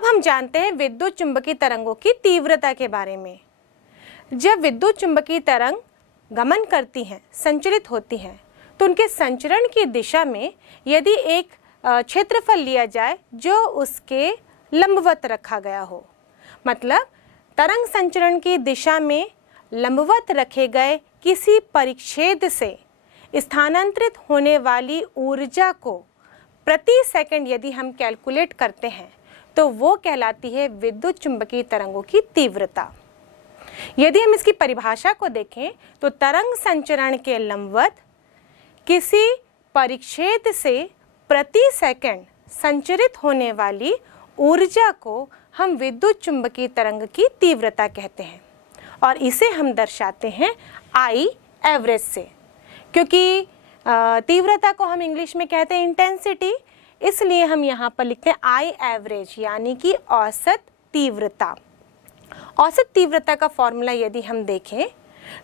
अब हम जानते हैं विद्युत चुंबकीय तरंगों की तीव्रता के बारे में। जब विद्युत चुंबकीय तरंग गमन करती हैं, संचरित होती हैं, तो उनके संचरण की दिशा में यदि एक क्षेत्रफल लिया जाए जो उसके लंबवत रखा गया हो, मतलब तरंग संचरण की दिशा में लंबवत रखे गए किसी परिच्छेद से स्थानांतरित होने वाली ऊर्जा को प्रति सेकंड यदि हम कैलकुलेट करते हैं तो वो कहलाती है विद्युत चुंबकीय तरंगों की तीव्रता। यदि हम इसकी परिभाषा को देखें तो तरंग संचरण के लंबवत किसी परिच्छेद से प्रति सेकंड संचरित होने वाली ऊर्जा को हम विद्युत चुंबकीय तरंग की तीव्रता कहते हैं और इसे हम दर्शाते हैं आई एवरेज से, क्योंकि तीव्रता को हम इंग्लिश में कहते हैं इंटेंसिटी, इसलिए हम यहाँ पर लिखते हैं आई एवरेज यानी कि औसत तीव्रता। औसत तीव्रता का फॉर्मूला यदि हम देखें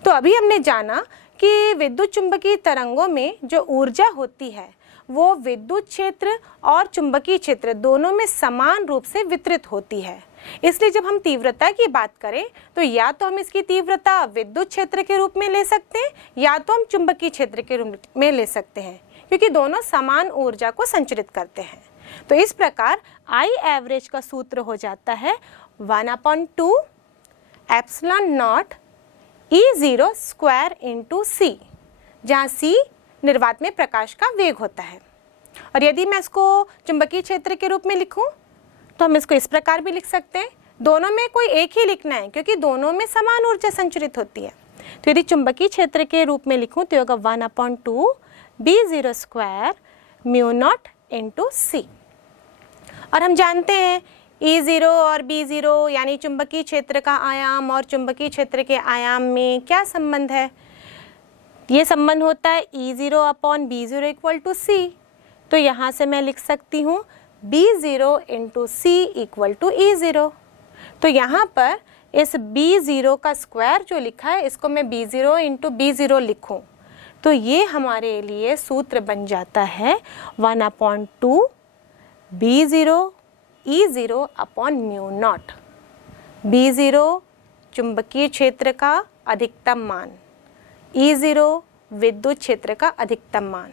तो अभी हमने जाना कि विद्युत चुंबकीय तरंगों में जो ऊर्जा होती है वो विद्युत क्षेत्र और चुंबकीय क्षेत्र दोनों में समान रूप से वितरित होती है। इसलिए जब हम तीव्रता की बात करें तो या तो हम इसकी तीव्रता विद्युत क्षेत्र के रूप में ले सकते हैं या तो हम चुंबकीय क्षेत्र के रूप में ले सकते हैं, क्योंकि दोनों समान ऊर्जा को संचरित करते हैं। तो इस प्रकार आई एवरेज का सूत्र हो जाता है 1/2 epsilon not E0 square into C, जहाँ C निर्वात में प्रकाश का वेग होता है। और यदि मैं इसको चुंबकीय क्षेत्र के रूप में लिखूं तो हम इसको इस प्रकार भी लिख सकते हैं। दोनों में कोई एक ही लिखना है क्योंकि दोनों में समान ऊर्जा संचरित होती है। तो यदि चुंबकीय क्षेत्र के रूप में लिखूं तो होगा 1/2 B0 square mu naught into C। और हम जानते हैं E0 और B0 यानी चुंबकीय क्षेत्र का आयाम और चुंबकीय क्षेत्र के आयाम में क्या संबंध है। ये संबंध होता है E0/B0 इक्वल टू C। तो यहाँ से मैं लिख सकती हूँ B0 into C equal to E0। तो यहाँ पर इस B0 का स्क्वायर जो लिखा है इसको मैं B0 इंटू B0 लिखूँ तो ये हमारे लिए सूत्र बन जाता है 1/2 B0 E0 upon mu naught. B0 चुंबकीय क्षेत्र का अधिकतम मान, E0 विद्युत क्षेत्र का अधिकतम मान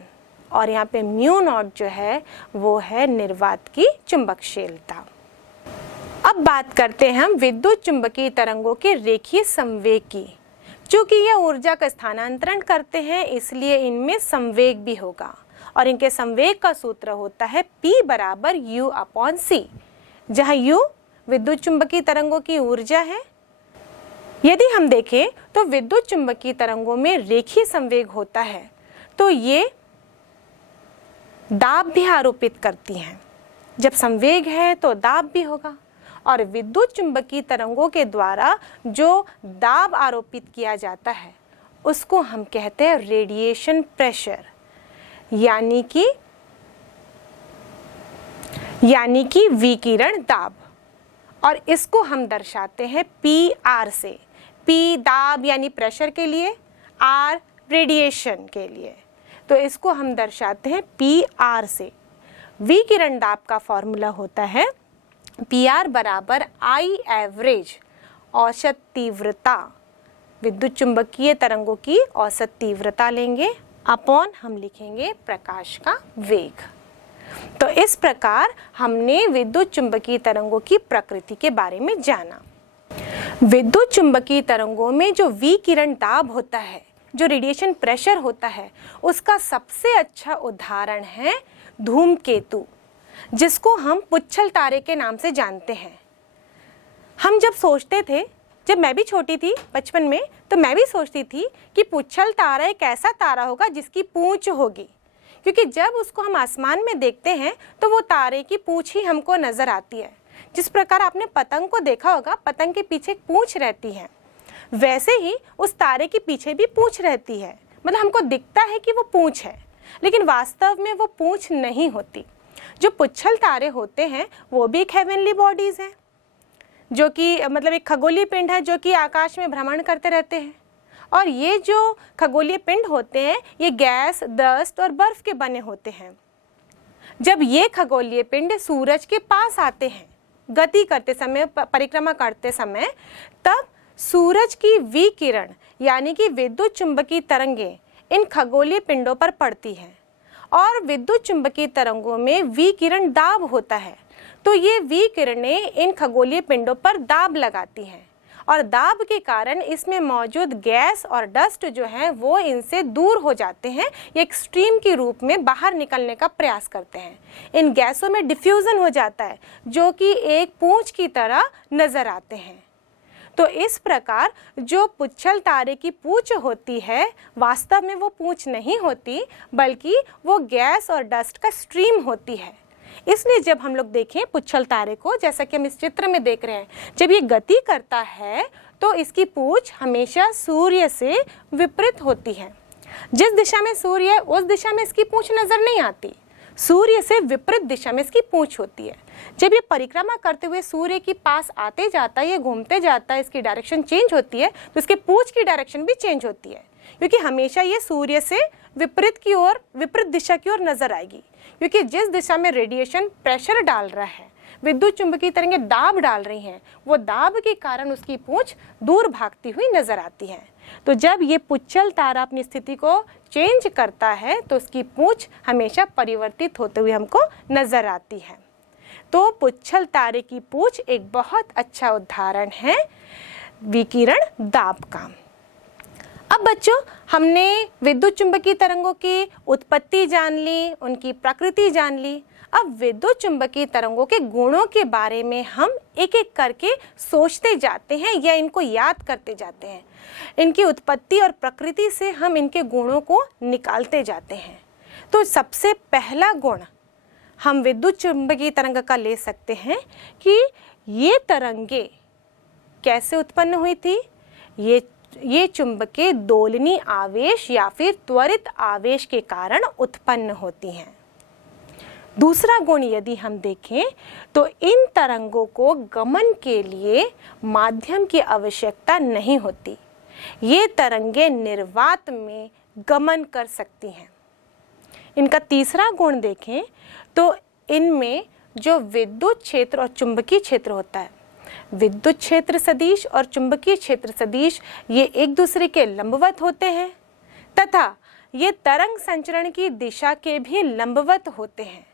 और यहाँ पे म्यू नॉट जो है वो है निर्वात की चुंबकशीलता। अब बात करते हैं हम विद्युत चुंबकीय तरंगों के रेखीय संवेग की। चूँकि यह ऊर्जा का स्थानांतरण करते हैं इसलिए इनमें संवेग भी होगा और इनके संवेग का सूत्र होता है P बराबर U/C, जहाँ U विद्युत चुंबकीय तरंगों की ऊर्जा है। यदि हम देखें तो विद्युत चुंबकीय तरंगों में रेखीय संवेग होता है तो ये दाब भी आरोपित करती हैं। जब संवेग है तो दाब भी होगा और विद्युत चुंबकीय तरंगों के द्वारा जो दाब आरोपित किया जाता है उसको हम कहते हैं रेडिएशन प्रेशर, यानी कि विकिरण दाब। और इसको हम दर्शाते हैं PR से। P दाब यानी प्रेशर के लिए, R रेडिएशन के लिए। तो इसको हम दर्शाते हैं PR से। विकिरण दाब का फॉर्मूला होता है PR बराबर I एवरेज औसत तीव्रता, विद्युत चुंबकीय तरंगों की औसत तीव्रता लेंगे अपॉन हम लिखेंगे प्रकाश का वेग। तो इस प्रकार हमने विद्युत चुंबकीय तरंगों की प्रकृति के बारे में जाना। विद्युत चुंबकीय तरंगों में जो विकिरण दाब होता है, जो रेडिएशन प्रेशर होता है, उसका सबसे अच्छा उदाहरण है धूमकेतु, जिसको हम पुच्छल तारे के नाम से जानते हैं। हम जब सोचते थे, जब मैं भी छोटी थी बचपन में, तो मैं भी सोचती थी कि पुच्छल तारा एक ऐसा तारा होगा जिसकी पूंछ होगी, क्योंकि जब उसको हम आसमान में देखते हैं तो वो तारे की पूंछ ही हमको नजर आती है। जिस प्रकार आपने पतंग को देखा होगा, पतंग के पीछे एक पूंछ रहती है, वैसे ही उस तारे के पीछे भी पूंछ रहती है। मतलब हमको दिखता है कि वो पूंछ है, लेकिन वास्तव में वो पूंछ नहीं होती। जो पुच्छल तारे होते हैं वो भी एक हेवनली बॉडीज हैं, जो कि मतलब एक खगोलीय पिंड है जो कि आकाश में भ्रमण करते रहते हैं। और ये जो खगोलीय पिंड होते हैं ये गैस, दस्त और बर्फ के बने होते हैं। जब ये खगोलीय पिंड सूरज के पास आते हैं गति करते समय, परिक्रमा करते समय, तब सूरज की विकिरण यानी कि विद्युत चुंबकीय तरंगें इन खगोलीय पिंडों पर पड़ती हैं और विद्युत चुंबकीय तरंगों में विकिरण दाब होता है। तो ये विकिरणें इन खगोलीय पिंडों पर दाब लगाती हैं और दाब के कारण इसमें मौजूद गैस और डस्ट जो है वो इनसे दूर हो जाते हैं, ये एक स्ट्रीम के रूप में बाहर निकलने का प्रयास करते हैं। इन गैसों में डिफ्यूज़न हो जाता है जो कि एक पूंछ की तरह नज़र आते हैं। तो इस प्रकार जो पुच्छल तारे की पूंछ होती है वास्तव में वो पूंछ नहीं होती, बल्कि वो गैस और डस्ट का स्ट्रीम होती है। इसलिए जब हम लोग देखें पुच्छल तारे को, जैसा कि हम इस चित्र में देख रहे हैं, जब ये गति करता है तो इसकी पूंछ हमेशा सूर्य से विपरीत होती है। जिस दिशा में सूर्य है उस दिशा में इसकी पूंछ नजर नहीं आती, सूर्य से विपरीत दिशा में इसकी पूंछ होती है। जब ये परिक्रमा करते हुए सूर्य के पास आते जाता है, ये घूमते जाता है, इसकी डायरेक्शन चेंज होती है, तो इसके पूंछ की डायरेक्शन भी चेंज होती है, क्योंकि हमेशा ये सूर्य से विपरीत की ओर, विपरीत दिशा की ओर नजर आएगी। क्योंकि जिस दिशा में रेडिएशन प्रेशर डाल रहा है, विद्युत चुंबकीय तरंगें दाब डाल रही हैं, वो दाब के कारण उसकी पूंछ दूर भागती हुई नजर आती है। तो जब ये पुच्छल तारा अपनी स्थिति को चेंज करता है तो उसकी पूंछ हमेशा परिवर्तित होते हुए हमको नजर आती है। तो पुच्छल तारे की पूंछ एक बहुत अच्छा उदाहरण है विकिरण दाब का। अब बच्चों, हमने विद्युत चुंबकीय तरंगों की उत्पत्ति जान ली, उनकी प्रकृति जान ली। अब विद्युत चुंबकीय तरंगों के गुणों के बारे में हम एक एक करके सोचते जाते हैं या इनको याद करते जाते हैं। इनकी उत्पत्ति और प्रकृति से हम इनके गुणों को निकालते जाते हैं। तो सबसे पहला गुण हम विद्युत चुंबकीय तरंग का ले सकते हैं कि ये तरंगे कैसे उत्पन्न हुई थी। ये चुंबकीय दोलनी आवेश या फिर त्वरित आवेश के कारण उत्पन्न होती हैं। दूसरा गुण यदि हम देखें तो इन तरंगों को गमन के लिए माध्यम की आवश्यकता नहीं होती। ये तरंगे निर्वात में गमन कर सकती हैं। इनका तीसरा गुण देखें तो इनमें जो विद्युत क्षेत्र और चुंबकीय क्षेत्र होता है, विद्युत क्षेत्र सदिश और चुंबकीय क्षेत्र सदिश ये एक दूसरे के लंबवत होते हैं तथा ये तरंग संचरण की दिशा के भी लंबवत होते हैं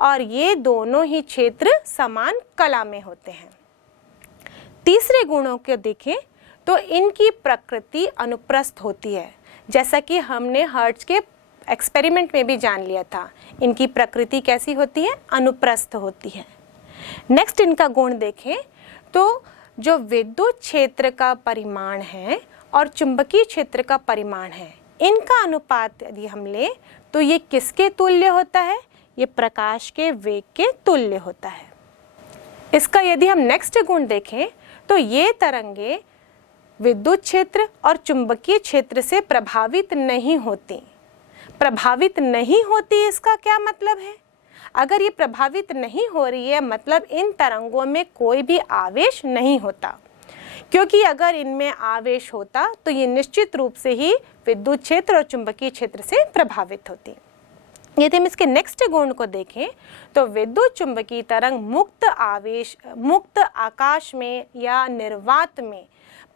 और ये दोनों ही क्षेत्र समान कला में होते हैं। तीसरे गुणों को देखें तो इनकी प्रकृति अनुप्रस्थ होती है, जैसा कि हमने हर्ट्ज के एक्सपेरिमेंट में भी जान लिया था। इनकी प्रकृति कैसी होती है? अनुप्रस्थ होती है। नेक्स्ट इनका गुण देखें तो जो विद्युत क्षेत्र का परिमाण है और चुंबकीय क्षेत्र का परिमाण है, इनका अनुपात यदि हम ले तो ये किसके तुल्य होता है? ये प्रकाश के वेग के तुल्य होता है। इसका यदि हम नेक्स्ट गुण देखें तो ये तरंगे विद्युत क्षेत्र और चुंबकीय क्षेत्र से प्रभावित नहीं होती। प्रभावित नहीं होती इसका क्या मतलब है? अगर ये प्रभावित नहीं हो रही है मतलब इन तरंगों में कोई भी आवेश नहीं होता, क्योंकि अगर इनमें आवेश होता तो ये निश्चित रूप से ही विद्युत क्षेत्र और चुंबकीय क्षेत्र से प्रभावित होती। यदि हम इसके नेक्स्ट गुण को देखें तो विद्युत चुंबकीय तरंग मुक्त आकाश में या निर्वात में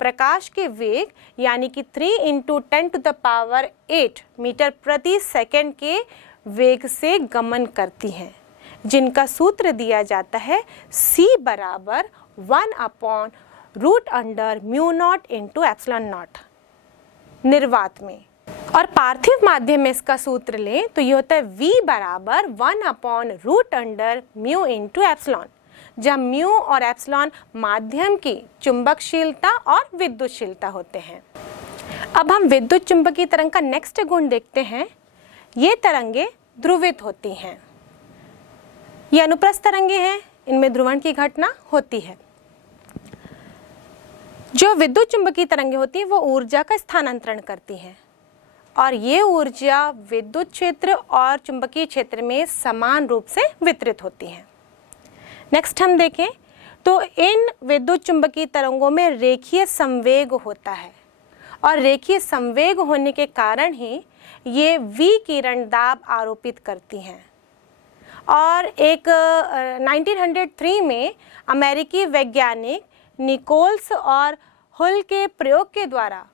प्रकाश के वेग यानी कि 3 × 10⁸ मीटर प्रति सेकंड के वेग से गमन करती हैं, जिनका सूत्र दिया जाता है c बराबर 1/√μ0 × ε0 निर्वात में। और पार्थिव माध्यम में इसका सूत्र लें तो ये होता है v बराबर 1/√μ × ε, जहाँ म्यू और एप्सिलॉन माध्यम की चुंबकशीलता और विद्युतशीलता होते हैं। अब हम विद्युत चुंबकीय तरंग का नेक्स्ट गुण देखते हैं। ये तरंगे ध्रुवित होती हैं। ये अनुप्रस्थ तरंगे हैं, इनमें ध्रुवण की घटना होती है। जो विद्युत चुंबकीय तरंगे होती हैं वो ऊर्जा का स्थानांतरण करती हैं और ये ऊर्जा विद्युत क्षेत्र और चुंबकीय क्षेत्र में समान रूप से वितरित होती हैं। नेक्स्ट हम देखें तो इन विद्युत चुंबकीय तरंगों में रेखीय संवेग होता है और रेखीय संवेग होने के कारण ही ये विकिरण दाब आरोपित करती हैं और एक 1903 में अमेरिकी वैज्ञानिक निकोल्स और हुल के प्रयोग के द्वारा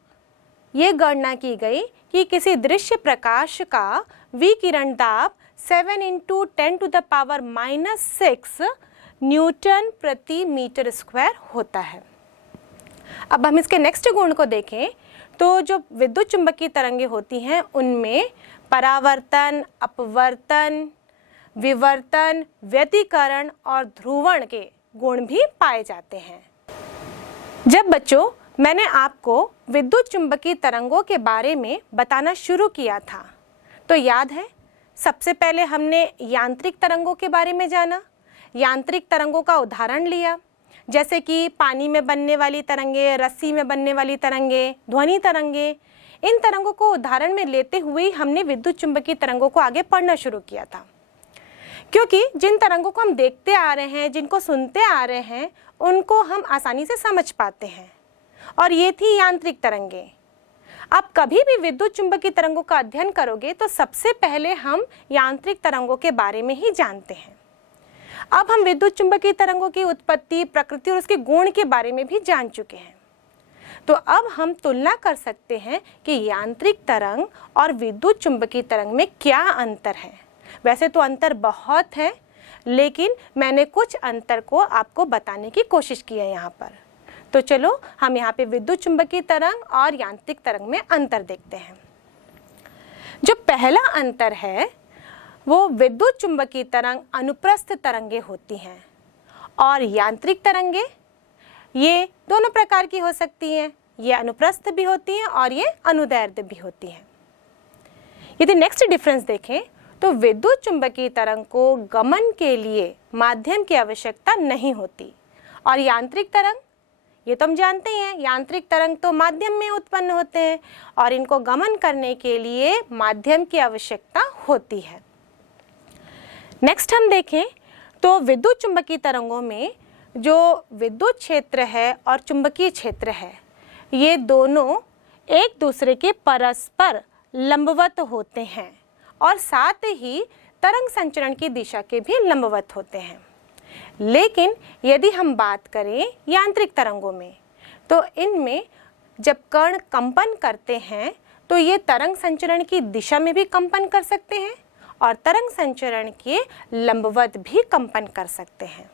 ये गणना की गई कि किसी दृश्य प्रकाश का विकिरण दाब 7 × 10⁻⁻6 न्यूटन प्रति मीटर स्क्वायर होता है। अब हम इसके नेक्स्ट गुण को देखें तो जो विद्युत चुंबकीय तरंगें होती हैं उनमें परावर्तन, अपवर्तन, विवर्तन, व्यतिकरण और ध्रुवण के गुण भी पाए जाते हैं। जब बच्चों मैंने आपको विद्युत चुंबकीय तरंगों के बारे में बताना शुरू किया था तो याद है सबसे पहले हमने यांत्रिक तरंगों के बारे में जाना, यांत्रिक तरंगों का उदाहरण लिया, जैसे कि पानी में बनने वाली तरंगे, रस्सी में बनने वाली तरंगे, ध्वनि तरंगे। इन तरंगों को उदाहरण में लेते हुए हमने विद्युत चुंबकीय तरंगों को आगे पढ़ना शुरू किया था, क्योंकि जिन तरंगों को हम देखते आ रहे हैं, जिनको सुनते आ रहे हैं, उनको हम आसानी से समझ पाते हैं और ये थी यांत्रिक तरंगे। आप कभी भी विद्युत चुंबकीय तरंगों का अध्ययन करोगे तो सबसे पहले हम यांत्रिक तरंगों के बारे में ही जानते हैं। अब हम विद्युत चुंबकीय तरंगों की उत्पत्ति, प्रकृति और उसके गुण के बारे में भी जान चुके हैं। तो अब हम तुलना कर सकते हैं कि यांत्रिक तरंग और विद्युत चुंबकीय तरंग में क्या अंतर है। वैसे तो अंतर बहुत है, लेकिन मैंने कुछ अंतर को आपको बताने की कोशिश की है यहाँ पर। तो चलो हम यहाँ पे विद्युत चुंबकीय तरंग और यांत्रिक तरंग में अंतर देखते हैं। जो पहला अंतर है वो विद्युत चुंबकीय तरंग अनुप्रस्थ तरंगे होती हैं और यांत्रिक तरंगे ये दोनों प्रकार की हो सकती हैं। ये अनुप्रस्थ भी होती हैं और ये अनुदैर्ध्य भी होती हैं। यदि नेक्स्ट डिफरेंस देखें तो विद्युत चुंबकीय तरंग को गमन के लिए माध्यम की आवश्यकता नहीं होती और यांत्रिक तरंग ये तो हम जानते हैं, यांत्रिक तरंग तो माध्यम में उत्पन्न होते हैं और इनको गमन करने के लिए माध्यम की आवश्यकता होती है। नेक्स्ट हम देखें तो विद्युत चुंबकीय तरंगों में जो विद्युत क्षेत्र है और चुंबकीय क्षेत्र है ये दोनों एक दूसरे के परस्पर लंबवत होते हैं और साथ ही तरंग संचरण की दिशा के भी लंबवत होते हैं। लेकिन यदि हम बात करें यांत्रिक तरंगों में तो इनमें जब कण कंपन करते हैं तो ये तरंग संचरण की दिशा में भी कंपन कर सकते हैं और तरंग संचरण के लंबवत भी कंपन कर सकते हैं।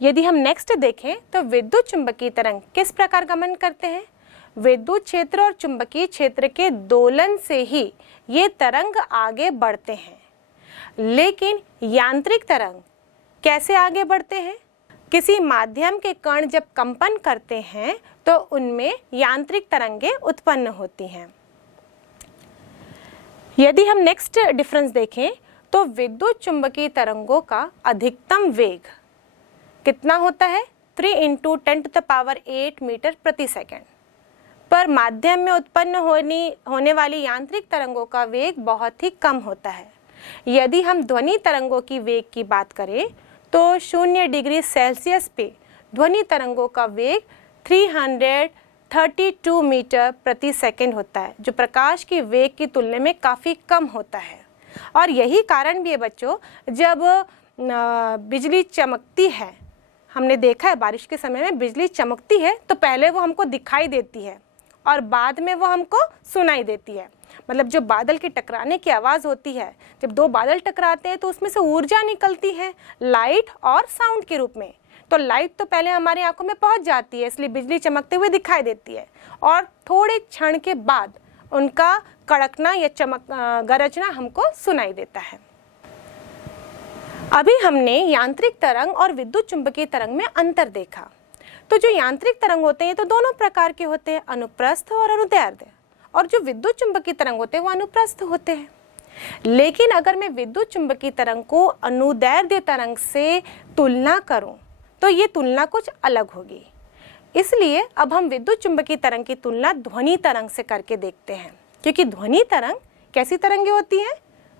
यदि हम नेक्स्ट देखें तो विद्युत चुंबकीय तरंग किस प्रकार गमन करते हैं। विद्युत क्षेत्र और चुंबकीय क्षेत्र के दोलन से ही ये तरंग आगे बढ़ते हैं, लेकिन यांत्रिक तरंग कैसे आगे बढ़ते हैं। किसी माध्यम के कण जब कंपन करते हैं तो उनमें यांत्रिक तरंगें उत्पन्न होती हैं। यदि हम नेक्स्ट डिफरेंस देखें तो विद्युत चुंबकीय तरंगों का अधिकतम वेग कितना होता है 3 × 10⁸ मीटर प्रति सेकंड, पर माध्यम में उत्पन्न होने वाली यांत्रिक तरंगों का वेग बहुत ही कम होता है। यदि हम ध्वनि तरंगों की वेग की बात करें तो 0 डिग्री सेल्सियस पे ध्वनि तरंगों का वेग 332 मीटर प्रति सेकंड होता है, जो प्रकाश की वेग की तुलना में काफ़ी कम होता है। और यही कारण भी है बच्चों, जब बिजली चमकती है, हमने देखा है बारिश के समय में बिजली चमकती है तो पहले वो हमको दिखाई देती है और बाद में वो हमको सुनाई देती है। मतलब जो बादल के टकराने की आवाज़ होती है, जब दो बादल टकराते हैं तो उसमें से ऊर्जा निकलती है लाइट और साउंड के रूप में। तो लाइट तो पहले हमारी आंखों में पहुंच जाती है, इसलिए बिजली चमकते हुए दिखाई देती है और थोड़े क्षण के बाद उनका कड़कना या गरजना हमको सुनाई देता है। अभी हमने यांत्रिक तरंग और विद्युत चुंबकीय तरंग में अंतर देखा। तो जो यांत्रिक तरंग होते हैं तो दोनों प्रकार के होते हैं, अनुप्रस्थ और अनुदैर्ध्य, और जो विद्युत चुंबकीय तरंग होते हैं वो अनुप्रस्थ होते हैं। लेकिन अगर मैं विद्युत चुंबकीय तरंग को अनुदैर्ध्य तरंग से तुलना करूं तो ये तुलना कुछ अलग होगी। इसलिए अब हम विद्युत चुंबकीय तरंग की तुलना ध्वनि तरंग से करके देखते हैं, क्योंकि ध्वनि तरंग कैसी तरंगे होती हैं,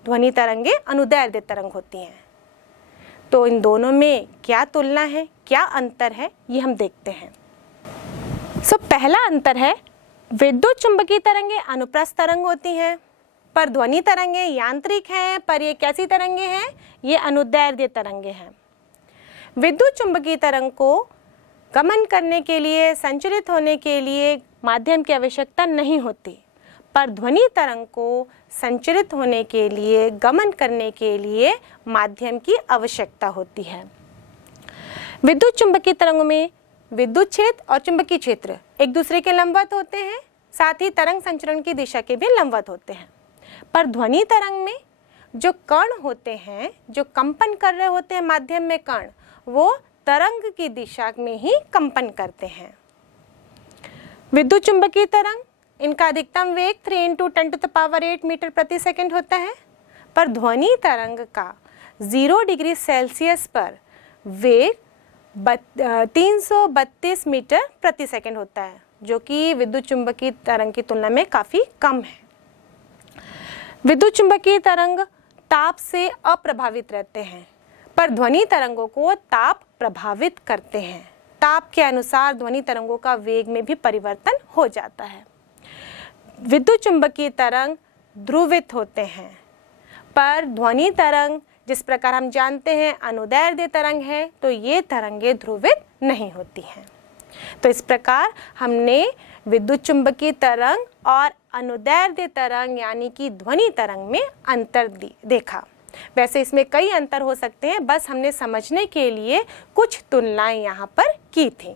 ध्वनि तरंगे अनुदैर्ध्य तरंग होती हैं। तो इन दोनों में क्या तुलना है, क्या अंतर है, ये हम देखते हैं। पहला अंतर है विद्युत चुंबकीय तरंगे अनुप्रस्थ तरंग होती हैं पर ध्वनि तरंगे यांत्रिक हैं, पर ये कैसी तरंगे हैं? ये अनुदैर्ध्य तरंगे हैं। विद्युत चुंबकीय तरंग को गमन करने के लिए, संचरित होने के लिए माध्यम की आवश्यकता नहीं होती, पर ध्वनि तरंग को संचरित होने के लिए, गमन करने के लिए माध्यम की आवश्यकता होती है। विद्युत चुंबकीय तरंगों में विद्युत क्षेत्र और चुंबकीय क्षेत्र एक दूसरे के लंबवत होते हैं, साथ ही तरंग संचरण की दिशा के भी लंबवत होते हैं। पर ध्वनि तरंग में जो कण होते हैं, जो कंपन कर रहे होते हैं माध्यम में कण, वो तरंग की दिशा में ही कंपन करते हैं। विद्युत चुंबकीय तरंग, इनका अधिकतम वेग 3 × 10⁸ मीटर प्रति सेकंड होता है, पर ध्वनि तरंग का 0 डिग्री सेल्सियस पर वेग 332 मीटर प्रति सेकंड होता है, जो कि विद्युत चुंबकीय तरंग की तुलना में काफ़ी कम है। विद्युत चुंबकीय तरंग ताप से अप्रभावित रहते हैं, पर ध्वनि तरंगों को ताप प्रभावित करते हैं। ताप के अनुसार ध्वनि तरंगों का वेग में भी परिवर्तन हो जाता है। विद्युत चुंबकीय तरंग ध्रुवित होते हैं, पर ध्वनि तरंग जिस प्रकार हम जानते हैं अनुदैर्ध्य तरंग है, तो ये तरंगे ध्रुवित नहीं होती हैं। तो इस प्रकार हमने विद्युत चुंबकीय तरंग और अनुदैर्ध्य तरंग यानी कि ध्वनि तरंग में अंतर देखा। वैसे इसमें कई अंतर हो सकते हैं, बस हमने समझने के लिए कुछ तुलनाएं यहाँ पर की थी।